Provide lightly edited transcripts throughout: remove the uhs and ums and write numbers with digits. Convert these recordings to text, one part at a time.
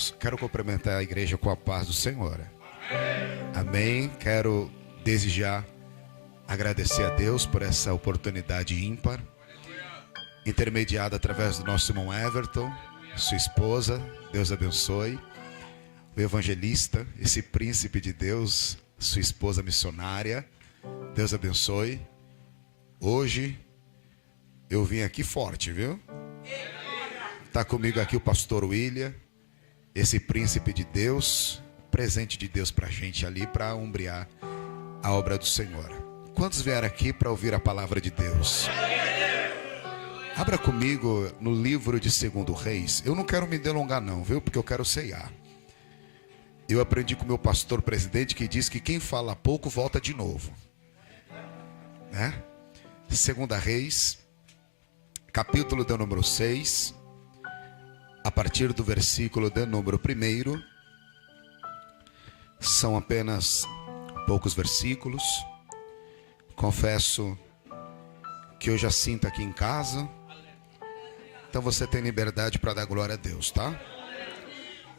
irmãos, quero cumprimentar a igreja com a paz do Senhor. Amém. Quero desejar agradecer a Deus por essa oportunidade ímpar, intermediada através do nosso irmão Everton, sua esposa, Deus abençoe. O evangelista, esse príncipe de Deus, sua esposa missionária, Deus abençoe. Hoje eu vim aqui forte, viu? Está comigo aqui o pastor William, esse príncipe de Deus, presente de Deus para a gente ali, para umbrear a obra do Senhor. Quantos vieram aqui para ouvir a palavra de Deus? Abra comigo no livro de 2 Reis. Eu não quero me delongar não, viu? Porque eu quero ceiar. Eu aprendi com o meu pastor presidente que diz que quem fala pouco volta de novo, né? 2 Reis, capítulo de número 6, a partir do versículo de número 1. São apenas poucos versículos. Confesso que eu já sinto aqui em casa. Então você tem liberdade para dar glória a Deus, tá?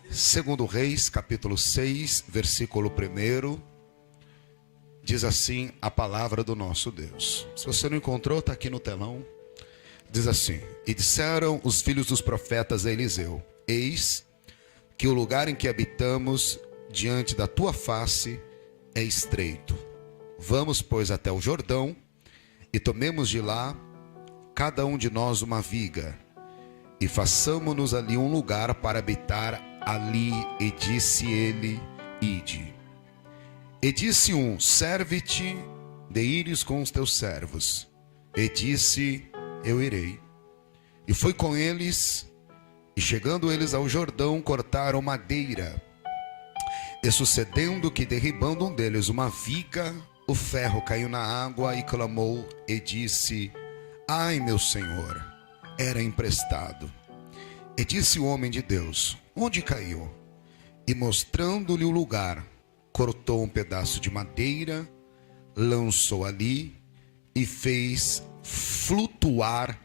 2 Reis, capítulo 6, versículo 1. Diz assim a palavra do nosso Deus. Se você não encontrou, está aqui no telão. Diz assim: E disseram os filhos dos profetas a Eliseu: Eis que o lugar em que habitamos diante da tua face é estreito. Vamos, pois, até o Jordão e tomemos de lá cada um de nós uma viga e façamo-nos ali um lugar para habitar ali. E disse ele: Ide. E disse um: Serve-te de ires com os teus servos. E disse: Eu irei. E foi com eles, e chegando eles ao Jordão, cortaram madeira. E sucedendo que, derribando um deles uma viga, o ferro caiu na água, e clamou e disse: Ai, meu senhor, era emprestado. E disse o homem de Deus: Onde caiu? E mostrando-lhe o lugar, cortou um pedaço de madeira, lançou ali e fez flutuar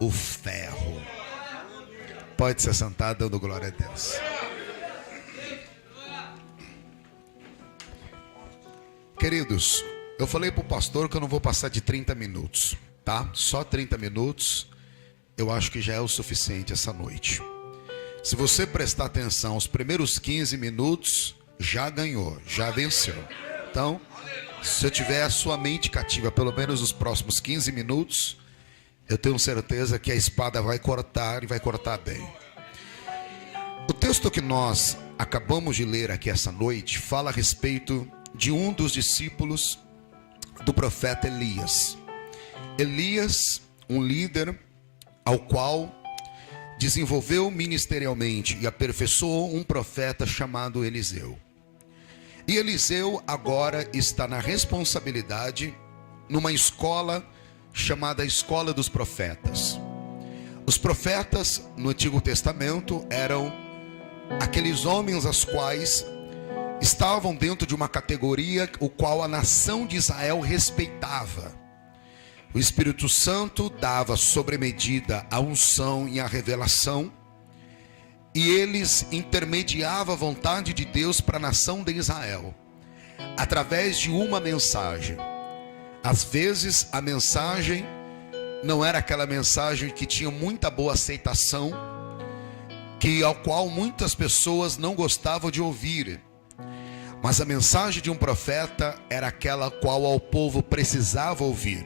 o ferro. Pode se assentar dando glória a Deus. Queridos, eu falei para o pastor que eu não vou passar de 30 minutos, tá? Só 30 minutos, eu acho que já é o suficiente essa noite. Se você prestar atenção, os primeiros 15 minutos já ganhou, já venceu. Então, se eu tiver a sua mente cativa, pelo menos os próximos 15 minutos, eu tenho certeza que a espada vai cortar e vai cortar bem. O texto que nós acabamos de ler aqui essa noite fala a respeito de um dos discípulos do profeta Elias. Elias, um líder ao qual desenvolveu ministerialmente e aperfeiçoou um profeta chamado Eliseu. E Eliseu agora está na responsabilidade numa escola chamada Escola dos Profetas. Os profetas no Antigo Testamento eram aqueles homens aos quais estavam dentro de uma categoria o qual a nação de Israel respeitava. O Espírito Santo dava sobremedida a unção e a revelação, e eles intermediavam a vontade de Deus para a nação de Israel, através de uma mensagem. Às vezes a mensagem não era aquela mensagem que tinha muita boa aceitação, ao qual muitas pessoas não gostavam de ouvir. Mas a mensagem de um profeta era aquela qual o povo precisava ouvir.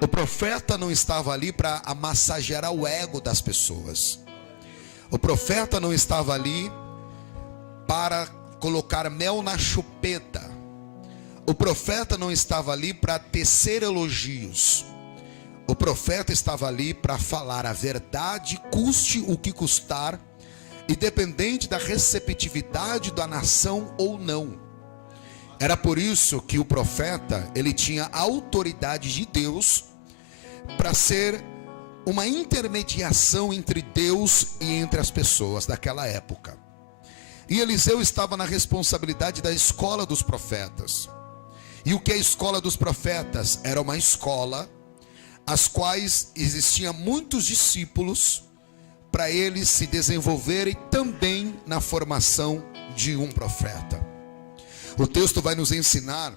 O profeta não estava ali para massagear o ego das pessoas. O profeta não estava ali para colocar mel na chupeta. O profeta não estava ali para tecer elogios. O profeta estava ali para falar a verdade, custe o que custar, independente da receptividade da nação ou não. Era por isso que o profeta, ele tinha a autoridade de Deus para ser uma intermediação entre Deus e entre as pessoas daquela época. E Eliseu estava na responsabilidade da escola dos profetas. E o que é a escola dos profetas? Era uma escola as quais existiam muitos discípulos para eles se desenvolverem também na formação de um profeta. O texto vai nos ensinar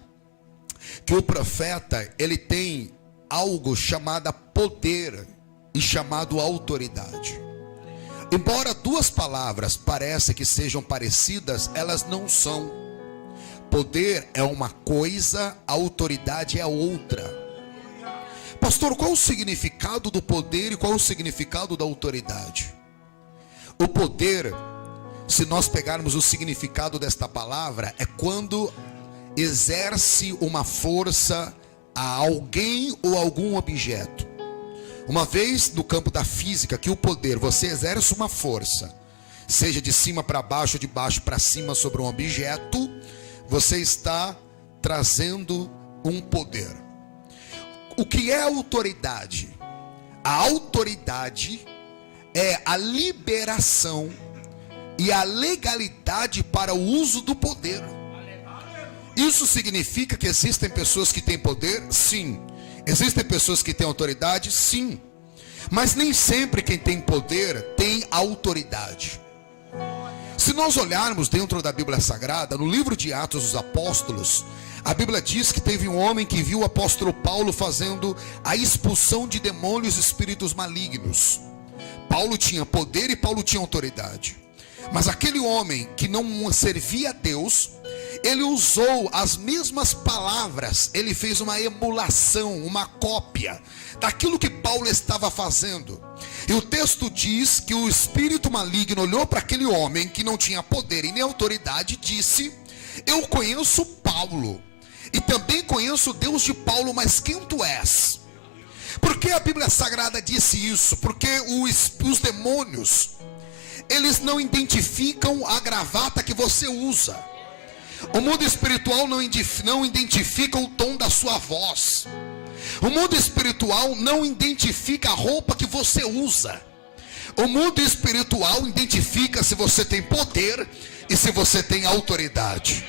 que o profeta, ele tem algo chamado poder e chamado autoridade. Embora duas palavras parecem que sejam parecidas, elas não são. Poder é uma coisa, autoridade é outra. Pastor, qual o significado do poder e qual o significado da autoridade? O poder, se nós pegarmos o significado desta palavra, é quando exerce uma força a alguém ou algum objeto. Uma vez no campo da física, que o poder, você exerce uma força, seja de cima para baixo, de baixo para cima sobre um objeto, você está trazendo um poder. O que é autoridade? A autoridade é a liberação e a legalidade para o uso do poder. Isso significa que existem pessoas que têm poder? Sim. Existem pessoas que têm autoridade? Sim. Mas nem sempre quem tem poder tem autoridade. Se nós olharmos dentro da Bíblia Sagrada, no livro de Atos dos Apóstolos, a Bíblia diz que teve um homem que viu o apóstolo Paulo fazendo a expulsão de demônios e espíritos malignos. Paulo tinha poder e Paulo tinha autoridade. Mas aquele homem que não servia a Deus, ele usou as mesmas palavras, ele fez uma emulação, uma cópia daquilo que Paulo estava fazendo. E o texto diz que o espírito maligno olhou para aquele homem que não tinha poder e nem autoridade e disse: eu conheço Paulo e também conheço o Deus de Paulo, mas quem tu és? Por que a Bíblia Sagrada disse isso? Porque os demônios, eles não identificam a gravata que você usa. O mundo espiritual não identifica o tom da sua voz. O mundo espiritual não identifica a roupa que você usa. O mundo espiritual identifica se você tem poder e se você tem autoridade.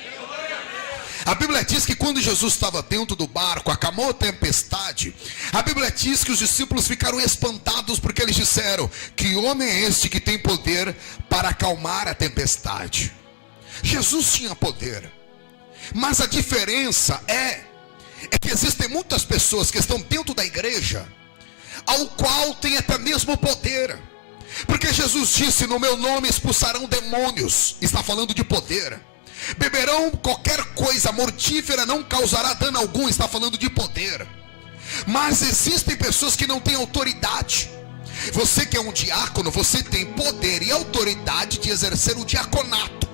A Bíblia diz que quando Jesus estava dentro do barco, acalmou a tempestade. A Bíblia diz que os discípulos ficaram espantados porque eles disseram: que homem é este que tem poder para acalmar a tempestade? Jesus tinha poder, mas a diferença é que existem muitas pessoas que estão dentro da igreja, ao qual tem até mesmo poder, porque Jesus disse: no meu nome expulsarão demônios, está falando de poder. Beberão qualquer coisa mortífera, não causará dano algum, está falando de poder. Mas existem pessoas que não têm autoridade. Você que é um diácono, você tem poder e autoridade de exercer o diaconato,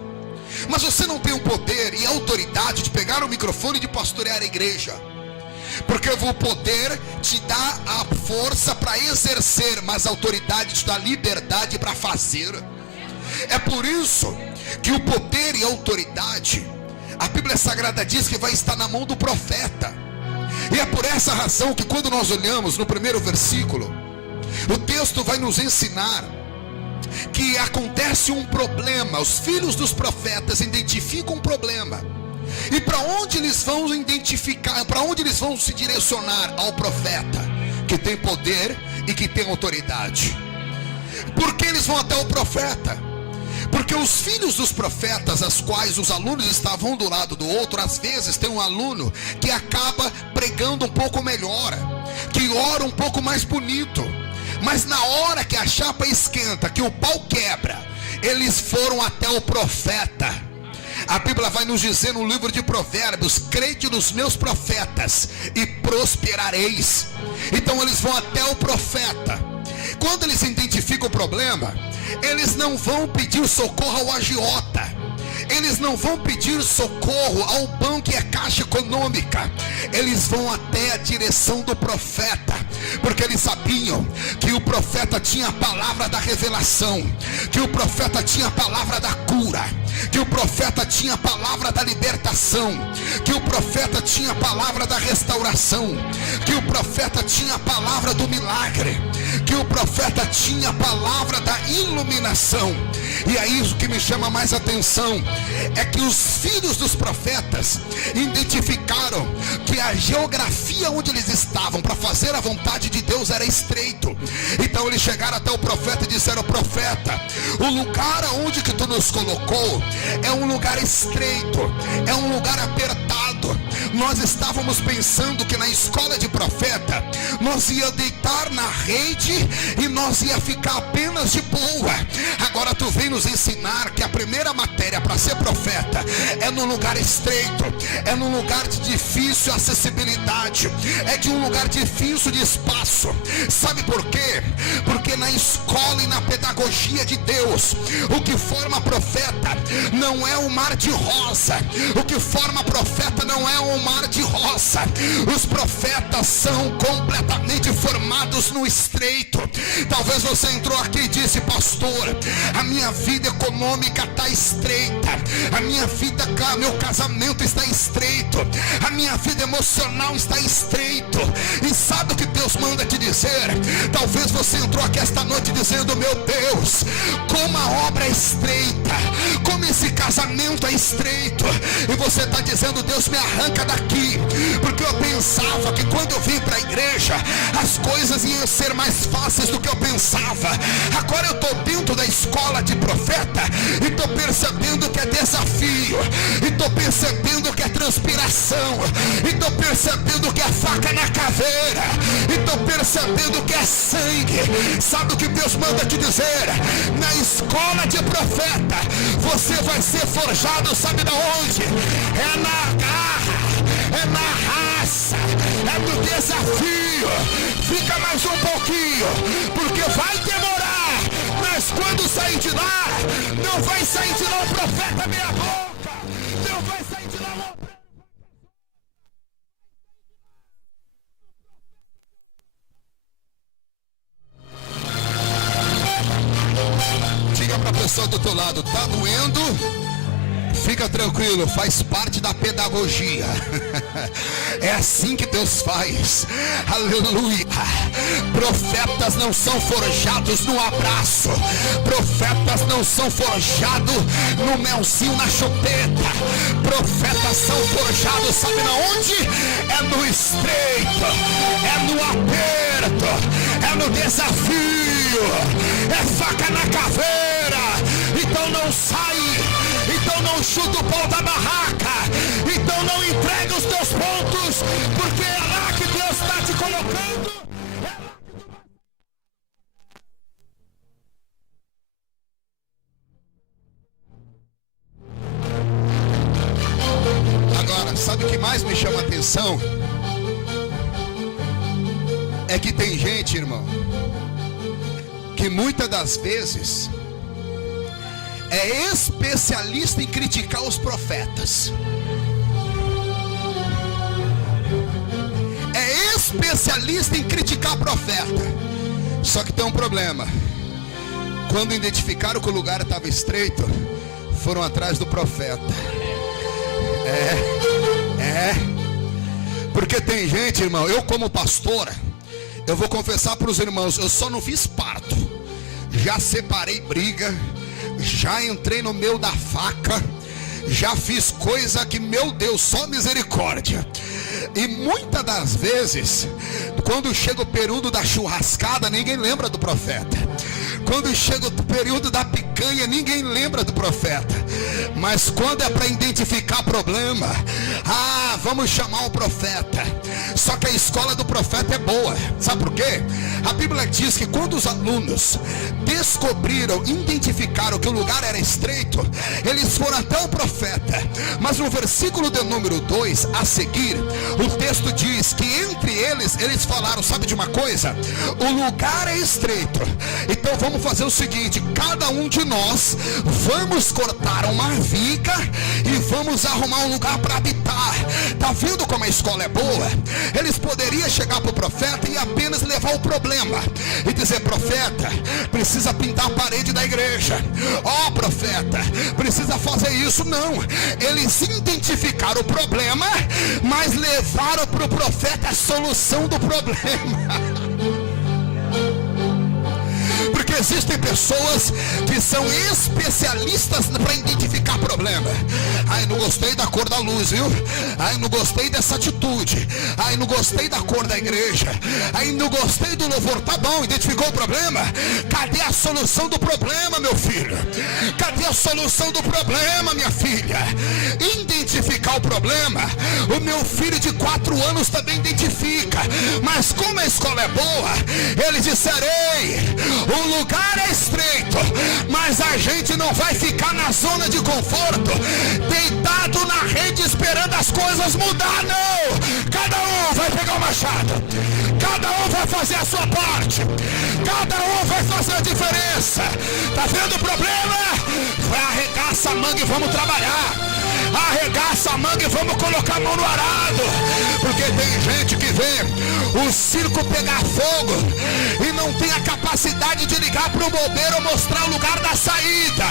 mas você não tem o poder e a autoridade de pegar o microfone e de pastorear a igreja, porque o poder te dá a força para exercer, mas a autoridade te dá a liberdade para fazer. É por isso que o poder e a autoridade, a Bíblia Sagrada diz que vai estar na mão do profeta. E é por essa razão que quando nós olhamos no primeiro versículo, o texto vai nos ensinar que acontece um problema. Os filhos dos profetas identificam um problema. E para onde eles vão identificar, para onde eles vão se direcionar? Ao profeta, que tem poder e que tem autoridade. Por que eles vão até o profeta? Porque os filhos dos profetas, as quais os alunos estavam um do lado do outro, às vezes tem um aluno que acaba pregando um pouco melhor, que ora um pouco mais bonito, mas na hora que a chapa esquenta, que o pau quebra, eles foram até o profeta. A Bíblia vai nos dizer no livro de Provérbios: crede nos meus profetas e prosperareis. Então eles vão até o profeta. Quando eles identificam o problema, eles não vão pedir socorro ao agiota, eles não vão pedir socorro ao banco e à caixa econômica, eles vão até a direção do profeta, porque eles sabiam que o profeta tinha a palavra da revelação, que o profeta tinha a palavra da cura, que o profeta tinha a palavra da libertação, que o profeta tinha a palavra da restauração, que o profeta tinha a palavra do milagre, que o profeta tinha a palavra da iluminação. E aí o que me chama mais atenção é que os filhos dos profetas identificaram que a geografia onde eles estavam para fazer a vontade de Deus era estreito. Então eles chegaram até o profeta e disseram: profeta, o lugar onde que tu nos colocou é um lugar estreito, é um lugar apertado. Nós estávamos pensando que na escola de profeta nós ia deitar na rede e nós ia ficar apenas de boa. Agora tu vem nos ensinar que a primeira matéria para ser profeta é num lugar estreito, é num lugar de difícil acessibilidade, é de um lugar difícil de espaço. Sabe por quê? Porque na escola e na pedagogia de Deus, o que forma profeta não é um mar de rosa. O que forma profeta não é um mar de rosa. Os profetas são completamente formados no estreito. Talvez você entrou aqui e disse: pastor, a minha vida econômica está estreita, a minha vida, meu casamento está estreito, a minha vida emocional está estreito. E sabe o que Deus manda te dizer? Talvez você entrou aqui esta noite dizendo: meu Deus, como a obra é estreita, como esse casamento é estreito. E você está dizendo: Deus, me arranca daqui, porque eu pensava que quando eu vim para a igreja as coisas iam ser mais fáceis do que eu pensava. Agora eu estou dentro da escola de profeta e estou percebendo que é desafio, e estou percebendo que é transpiração, e estou percebendo que é faca na caveira, e estou percebendo que é sangue. Sabe o que Deus manda te dizer? Na escola de profeta você vai ser forjado, sabe da onde? É na garra, é na raça, é no desafio. Fica mais um pouquinho, porque vai demorar, mas quando sair de lá, não vai sair de lá o profeta meia boca, não vai sair de lá o... Diga para a pessoa do teu lado: tá doendo? Fica tranquilo, faz parte da pedagogia. É assim que Deus faz. Aleluia. Profetas não são forjados no abraço, profetas não são forjados no melzinho na chupeta. Profetas são forjados, sabe na onde? É no estreito, é no aperto, é no desafio, é faca na caveira. Então não sai, então não chuta o pau da barraca, então não entrega os teus pontos, porque é lá que Deus está te colocando. Agora, sabe o que mais me chama a atenção? É que tem gente, irmão, que muitas das vezes é especialista em criticar os profetas, é especialista em criticar profeta. Só que tem um problema: quando identificaram que o lugar estava estreito, foram atrás do profeta. Porque tem gente, irmão, eu como pastora, eu vou confessar para os irmãos, eu só não fiz parto, já separei briga, já entrei no meio da faca, já fiz coisa que, meu Deus, só misericórdia. E muitas das vezes, quando chega o período da churrascada, ninguém lembra do profeta. Quando chega o período da picanha, ninguém lembra do profeta. Mas quando é para identificar problema, vamos chamar o profeta. Só que a escola do profeta é boa. Sabe por quê? A Bíblia diz que quando os alunos descobriram, identificaram que o lugar era estreito, eles foram até o profeta. Mas no versículo de número 2 a seguir, o texto diz que entre eles falaram: sabe de uma coisa? O lugar é estreito, então vamos vamos fazer o seguinte: cada um de nós vamos cortar uma viga e vamos arrumar um lugar para habitar. Tá vendo como a escola é boa? Eles poderiam chegar para o profeta e apenas levar o problema e dizer: profeta, precisa pintar a parede da igreja. Ó, profeta, precisa fazer isso. Não, eles identificaram o problema, mas levaram para o profeta a solução do problema. Porque existem pessoas que são especialistas para identificar problema. Ai, não gostei da cor da luz, viu? Ai, não gostei dessa atitude. Ai, não gostei da cor da igreja. Ai, não gostei do louvor. Tá bom, identificou o problema? Cadê a solução do problema, meu filho? Cadê a solução do problema, minha filha? Identificar o problema, o meu filho de 4 anos também identifica. Mas como a escola é boa, eles disseram: ei, o lugar é estreito, mas a gente não vai ficar na zona de conforto, deitado na rede esperando as coisas mudar, não. Cada um vai pegar o machado, cada um vai fazer a sua parte, cada um vai fazer a diferença. Tá vendo o problema? Vai, arregaça a manga e vamos trabalhar. Arregaça a manga e vamos colocar a mão no arado. Porque tem gente que vê o circo pegar fogo e não tem a capacidade de ligar para o bombeiro ou mostrar o lugar da saída.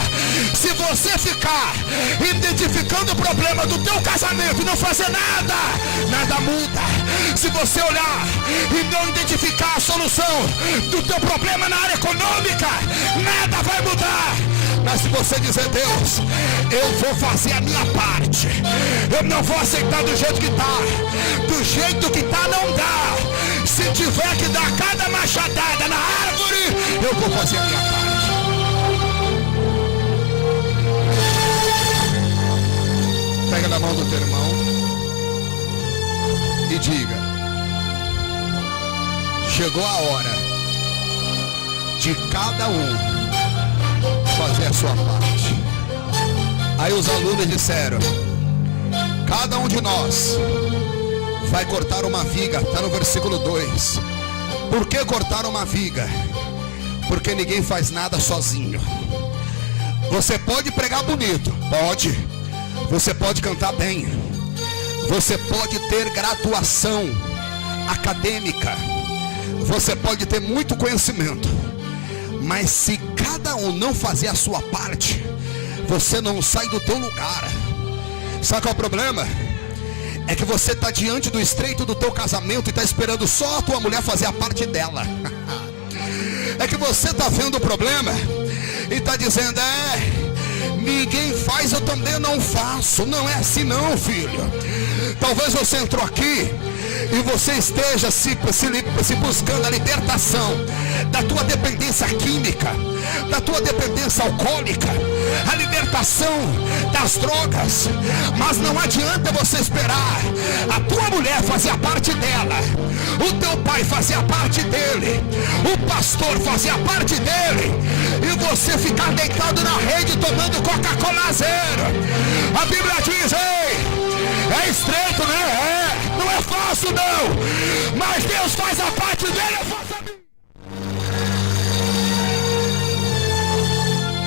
Se você ficar identificando o problema do teu casamento e não fazer nada, nada muda. Se você olhar e não identificar a solução do teu problema na área econômica, nada vai mudar. Mas se você dizer: Deus, eu vou fazer a minha parte, eu não vou aceitar do jeito que está, do jeito que está não dá. Se tiver que dar cada machadada na árvore, eu vou fazer a minha parte. Pega na mão do teu irmão e diga: chegou a hora de cada um fazer a sua parte. Aí os alunos disseram: cada um de nós vai cortar uma viga. Está no versículo 2. Por que cortar uma viga? Porque ninguém faz nada sozinho. Você pode pregar bonito, pode. Você pode cantar bem, você pode ter graduação acadêmica, você pode ter muito conhecimento, mas se cada um não fazer a sua parte, você não sai do teu lugar. Sabe qual é o problema? É que você está diante do estreito do teu casamento e está esperando só a tua mulher fazer a parte dela. É que você está vendo o problema e está dizendo: ninguém faz, eu também não faço. Não é assim não, filho. Talvez você entrou aqui e você esteja se buscando a libertação da tua dependência química, da tua dependência alcoólica, a libertação das drogas. Mas não adianta você esperar a tua mulher fazer a parte dela, o teu pai fazer a parte dele, o pastor fazer a parte dele, e você ficar deitado na rede tomando Coca-Cola zero. A Bíblia diz: ei, é estreito, né? Não é fácil não, mas Deus faz a parte dele, eu faço a minha.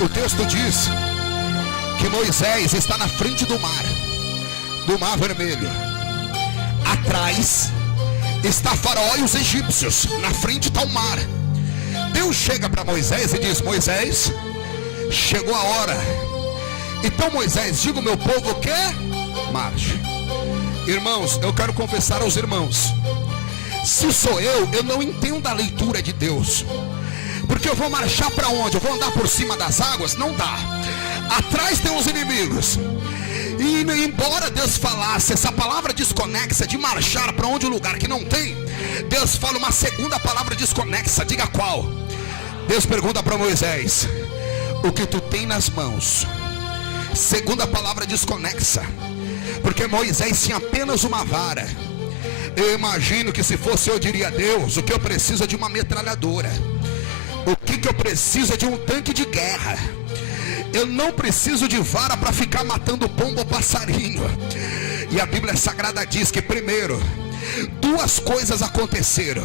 O texto diz que Moisés está na frente do mar vermelho. Atrás está Faraó e os egípcios, na frente está o mar. Deus chega para Moisés e diz: Moisés, chegou a hora. Então Moisés, diga ao meu povo que marche. Irmãos, eu quero confessar aos irmãos, se sou eu não entendo a leitura de Deus. Porque eu vou marchar para onde? Eu vou andar por cima das águas? Não dá. Atrás tem os inimigos. E embora Deus falasse essa palavra desconexa de marchar para onde o lugar que não tem, Deus fala uma segunda palavra desconexa. Diga qual? Deus pergunta para Moisés: o que tu tem nas mãos? Segunda palavra desconexa. Porque Moisés tinha apenas uma vara. Eu imagino que se fosse eu diria: Deus, o que eu preciso é de uma metralhadora. O que eu preciso é de um tanque de guerra. Eu não preciso de vara para ficar matando pombo ou passarinho. E a Bíblia Sagrada diz que primeiro, duas coisas aconteceram.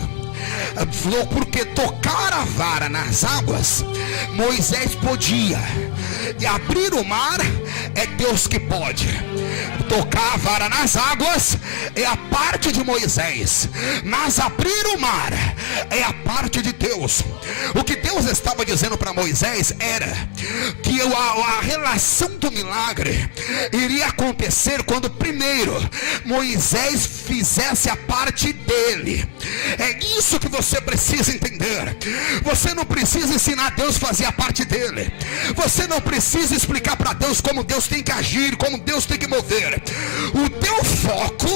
Porque tocar a vara nas águas, Moisés podia, e abrir o mar é Deus que pode. Tocar a vara nas águas é a parte de Moisés, mas abrir o mar é a parte de Deus. O que Deus estava dizendo para Moisés era que a relação do milagre iria acontecer quando primeiro Moisés fizesse a parte dele. É isso que você precisa entender. Você não precisa ensinar Deus a fazer a parte dele. Você não precisa explicar para Deus como Deus tem que agir, como Deus tem que mover. O teu foco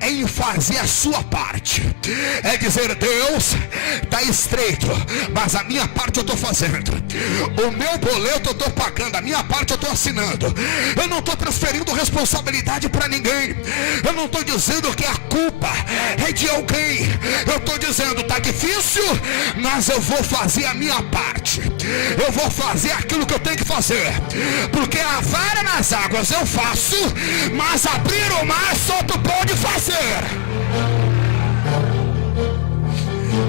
é em fazer a sua parte. É dizer: Deus, está estreito, mas a minha parte eu estou fazendo. O meu boleto eu estou pagando, a minha parte eu estou assinando. Eu não estou transferindo responsabilidade para ninguém. Eu não estou dizendo que a culpa é de alguém. Eu estou dizendo: está difícil, mas eu vou fazer a minha parte. Eu vou fazer aquilo que eu tenho que fazer. Porque a vara nas águas eu faço, mas abrir o mar só tu pode fazer.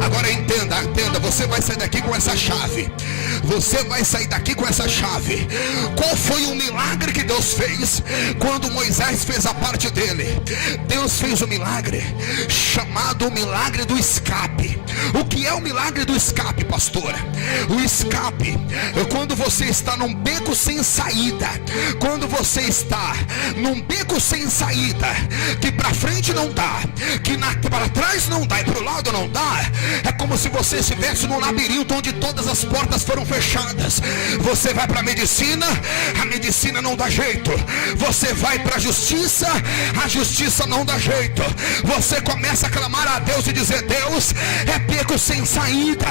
Agora entenda, você vai sair daqui com essa chave. Você vai sair daqui com essa chave. Qual foi o milagre que Deus fez quando Moisés fez a parte dele? Deus fez um milagre chamado o milagre do escape. O que é o milagre do escape, pastora? O escape é quando você está num beco sem saída. Quando você está num beco sem saída, que para frente não dá, que para trás não dá e para o lado não dá. É como se você estivesse num labirinto onde todas as portas foram fechadas. Você vai para a medicina não dá jeito. Você vai para a justiça não dá jeito. Você começa a clamar a Deus e dizer: Deus, é beco sem saída.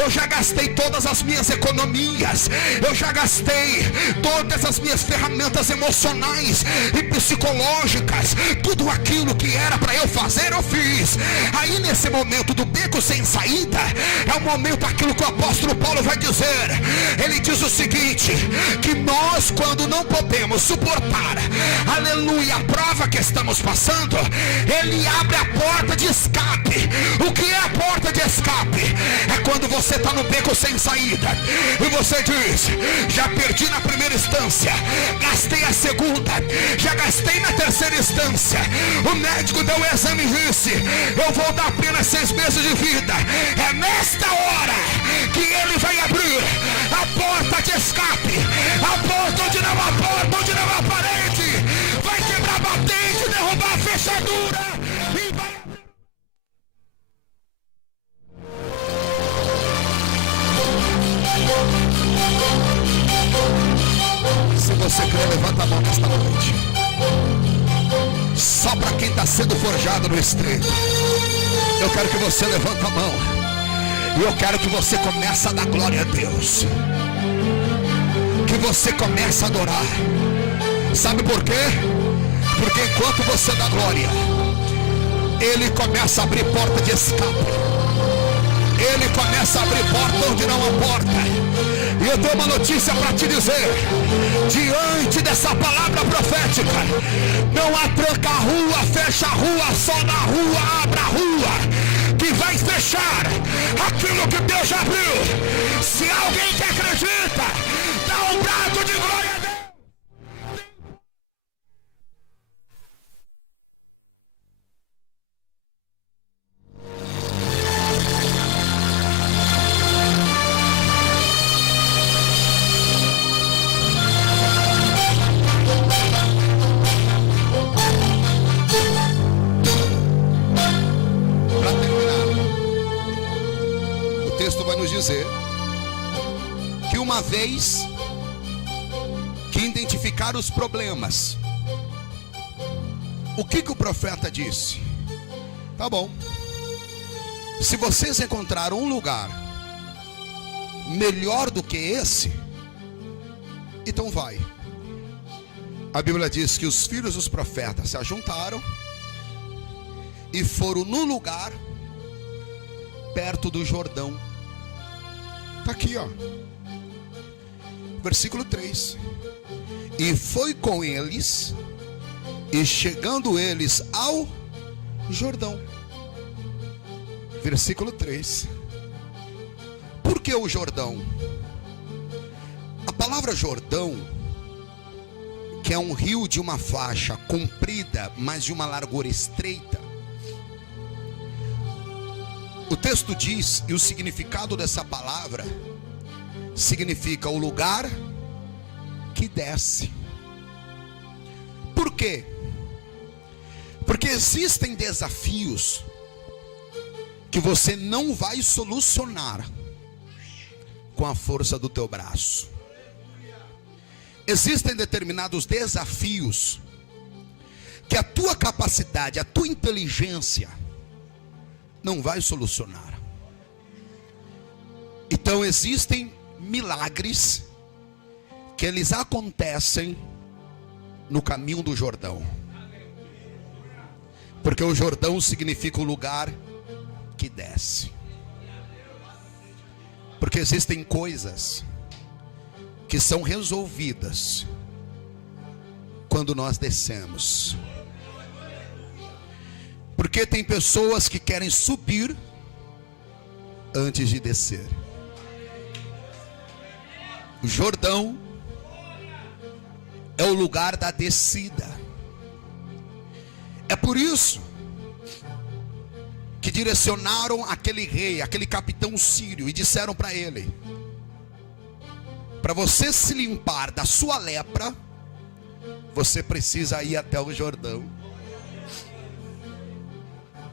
Eu já gastei todas as minhas economias, eu já gastei todas as minhas ferramentas emocionais e psicológicas. Tudo aquilo que era para eu fazer, eu fiz. Aí nesse momento do beco sem saída, é o momento aquilo que o apóstolo Paulo vai dizer. Ele diz o seguinte: que nós, quando não podemos suportar, aleluia, a prova que estamos passando, ele abre a porta de escape. O que é a porta de escape? É quando você está no beco sem saída e você diz: já perdi na primeira instância, gastei a segunda, já gastei na terceira instância. O médico deu o exame e disse: eu vou dar apenas 6 meses de vida. É nesta hora que ele vai abrir a porta de escape, a porta onde não há porta, onde não há parede. Vai quebrar a batente, derrubar a fechadura e vai. Se você quer, levanta a mão nesta noite. Só para quem está sendo forjado no estreito, eu quero que você levanta a mão. E eu quero que você comece a dar glória a Deus. Que você comece a adorar. Sabe por quê? Porque enquanto você dá glória, Ele começa a abrir porta de escape. Ele começa a abrir porta onde não há porta. E eu tenho uma notícia para te dizer. Diante dessa palavra profética, não há tranca-rua, fecha-rua, só na rua, abra a rua, que vai fechar aquilo que Deus já abriu. Se alguém que acredita, dá um brado de glória a Deus. Dizer que uma vez que identificaram os problemas, o que o profeta disse? Tá bom, se vocês encontraram um lugar melhor do que esse, então vai. A Bíblia diz que os filhos dos profetas se ajuntaram e foram no lugar perto do Jordão. Está aqui, ó. Versículo 3. E foi com eles, e chegando eles ao Jordão, Versículo 3. Por que o Jordão? A palavra Jordão, que é um rio de uma faixa comprida, mas de uma largura estreita. O texto diz, e o significado dessa palavra significa o lugar que desce. Por quê? Porque existem desafios que você não vai solucionar com a força do teu braço. Existem determinados desafios que a tua capacidade, a tua inteligência não vai solucionar. Então existem milagres que eles acontecem no caminho do Jordão. Porque o Jordão significa o lugar que desce. Porque existem coisas que são resolvidas quando nós descemos. Porque tem pessoas que querem subir antes de descer. O Jordão é o lugar da descida. É por isso que direcionaram aquele rei, aquele capitão sírio, e disseram para ele: para você se limpar da sua lepra, você precisa ir até o Jordão.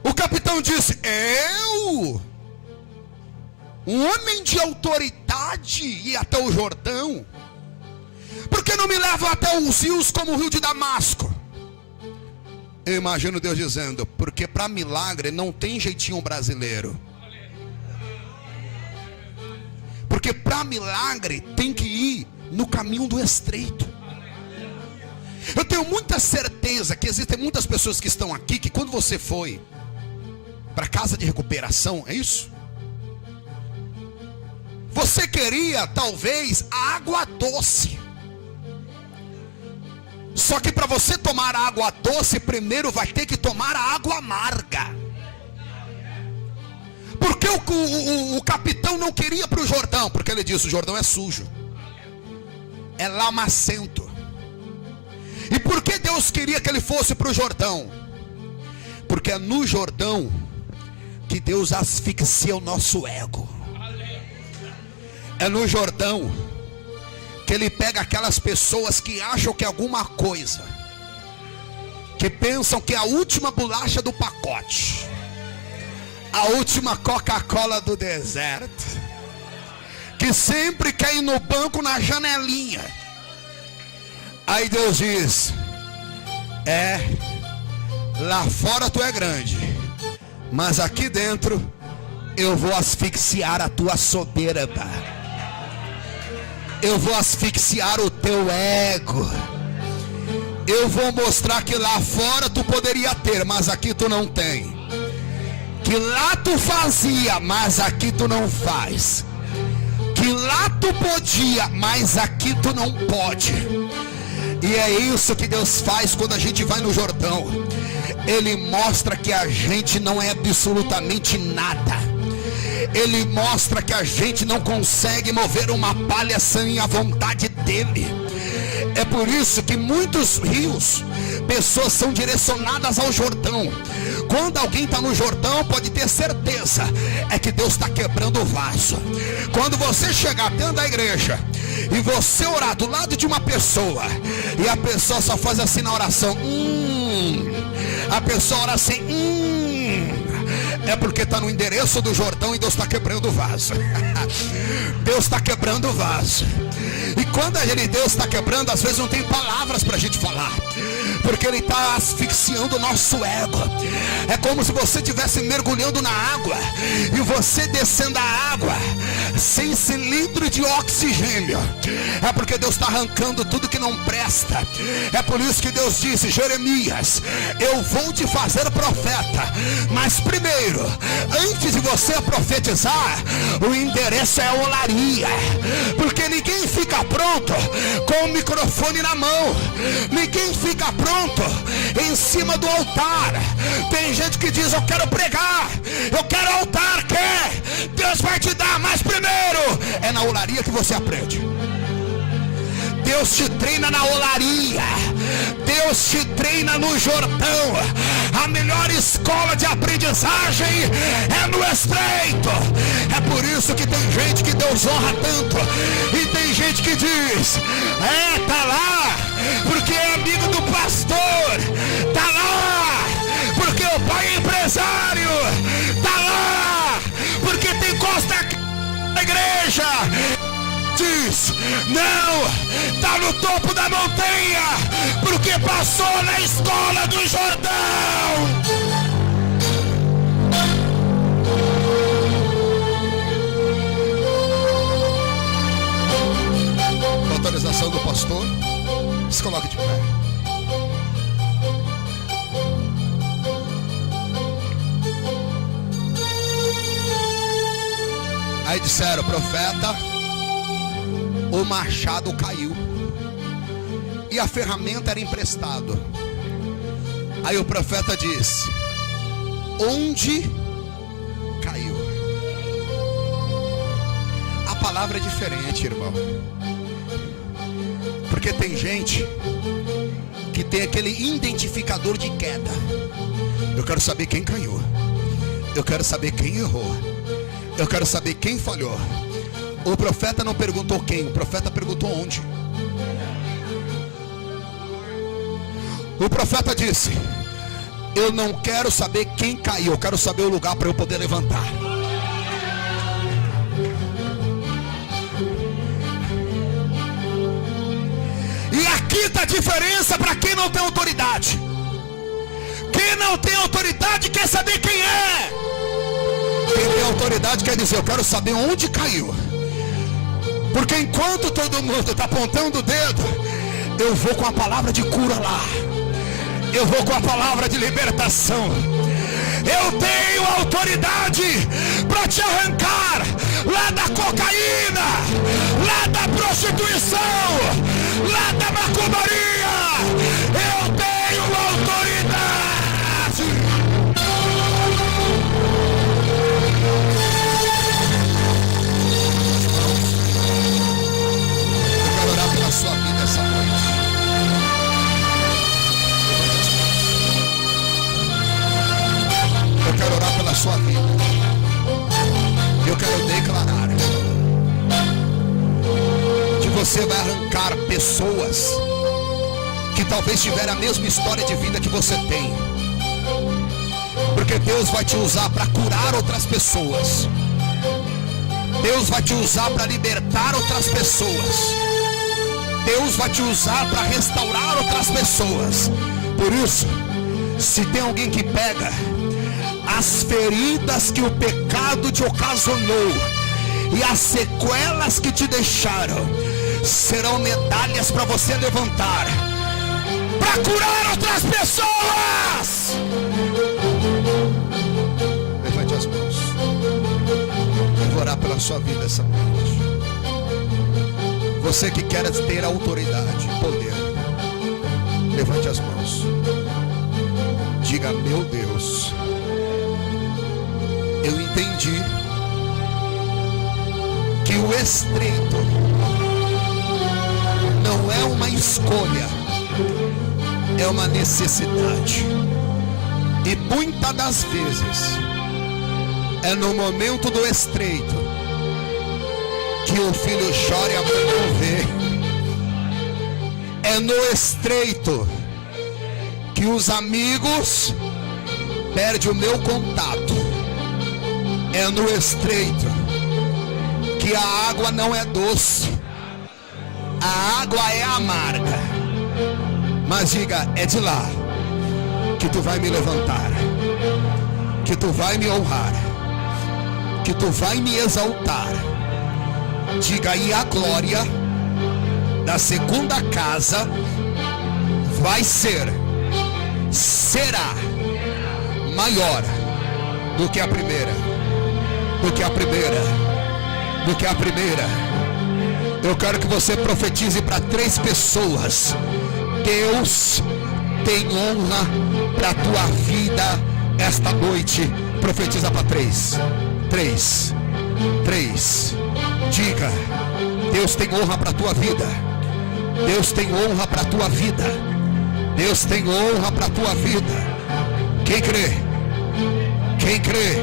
O capitão disse: eu, um homem de autoridade, ir até o Jordão? Por que não me levam até os rios como o rio de Damasco? Eu imagino Deus dizendo: porque para milagre não tem jeitinho brasileiro. Porque para milagre tem que ir no caminho do estreito. Eu tenho muita certeza que existem muitas pessoas que estão aqui, que quando você foi para casa de recuperação, é isso? Você queria talvez água doce. Só que para você tomar a água doce, primeiro vai ter que tomar a água amarga. Porque o capitão não queria para o Jordão? Porque ele disse: o Jordão é sujo, é lamacento. E por que Deus queria que ele fosse para o Jordão? Porque é no Jordão que Deus asfixia o nosso ego. É no Jordão que ele pega aquelas pessoas que acham que é alguma coisa, que pensam que é a última bolacha do pacote, a última Coca-Cola do deserto, que sempre quer ir no banco na janelinha. Aí Deus diz: lá fora tu é grande, mas aqui dentro eu vou asfixiar a tua soberba. Eu vou asfixiar o teu ego. Eu vou mostrar que lá fora tu poderia ter, mas aqui tu não tem. Que lá tu fazia, mas aqui tu não faz. Que lá tu podia, mas aqui tu não pode. E é isso que Deus faz quando a gente vai no Jordão. Ele mostra que a gente não é absolutamente nada. Ele mostra que a gente não consegue mover uma palha sem a vontade dele. É por isso que muitos rios, pessoas são direcionadas ao Jordão. Quando alguém está no Jordão, pode ter certeza, é que Deus está quebrando o vaso. Quando você chegar dentro da igreja e você orar do lado de uma pessoa, e a pessoa só faz assim na oração, a pessoa ora assim, é porque está no endereço do Jordão e Deus está quebrando o vaso. Deus está quebrando o vaso. E quando Deus está quebrando, às vezes não tem palavras para a gente falar, porque Ele está asfixiando o nosso ego. É como se você estivesse mergulhando na água e você descendo a água sem cilindro de oxigênio. É porque Deus está arrancando tudo que não presta. É por isso que Deus disse: Jeremias, eu vou te fazer profeta, mas primeiro, antes de você profetizar, o endereço é a olaria. Porque ninguém fica pronto com o microfone na mão. Ninguém fica pronto em cima do altar. Tem gente que diz: eu quero pregar, eu quero altar, quer? Deus vai te dar, mas primeiro é na olaria que você aprende. Deus te treina na olaria, Deus te treina no Jordão. A melhor escola de aprendizagem é no estreito. É por isso que tem gente que Deus honra tanto, e tem gente que diz: tá lá porque é amigo do pastor, tá lá porque o pai é empresário, tá lá porque tem costa na igreja. Diz: não, está no topo da montanha porque passou na escola do Jordão. Com autorização do pastor, se coloque de pé. Aí disseram: profeta, o machado caiu e a ferramenta era emprestada. Aí o profeta disse: onde caiu? A palavra é diferente, irmão, porque tem gente que tem aquele identificador de queda. Eu quero saber quem caiu, eu quero saber quem errou, eu quero saber quem falhou. O profeta não perguntou quem, o profeta perguntou onde. O profeta disse: eu não quero saber quem caiu, eu quero saber o lugar para eu poder levantar. E aqui está a diferença para quem não tem autoridade. Quem não tem autoridade quer saber quem é. Quem tem autoridade quer dizer: eu quero saber onde caiu. Porque enquanto todo mundo está apontando o dedo, eu vou com a palavra de cura lá, eu vou com a palavra de libertação. Eu tenho autoridade para te arrancar lá da cocaína, lá da prostituição, lá da macumbaria. Eu tenho autoridade. Sua vida essa noite. Eu quero orar pela sua vida. Eu quero declarar que você vai arrancar pessoas que talvez tiveram a mesma história de vida que você tem, porque Deus vai te usar para curar outras pessoas. Deus vai te usar para libertar outras pessoas. Deus vai te usar para restaurar outras pessoas. Por isso, se tem alguém que pega as feridas que o pecado te ocasionou e as sequelas que te deixaram, serão medalhas para você levantar, para curar outras pessoas. Levante as mãos. Eu vou orar pela sua vida essa noite. Você que quer ter autoridade e poder, levante as mãos. Diga: meu Deus, eu entendi que o estreito não é uma escolha, é uma necessidade. E muitas das vezes é no momento do estreito que o filho chora e a mãe não vê. É no estreito que os amigos perdem o meu contato. É no estreito que a água não é doce, a água é amarga. Mas diga: é de lá que tu vai me levantar, que tu vai me honrar, que tu vai me exaltar. Diga: e a glória da segunda casa vai será maior do que a primeira, do que a primeira, do que a primeira. Eu quero que você profetize para 3 pessoas: Deus tem honra para a tua vida esta noite. Profetiza para 3. Diga: Deus tem honra para a tua vida. Deus tem honra para a tua vida. Deus tem honra para a tua vida. Quem crê? Quem crê?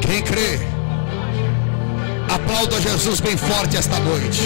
Quem crê? Aplauda Jesus bem forte esta noite.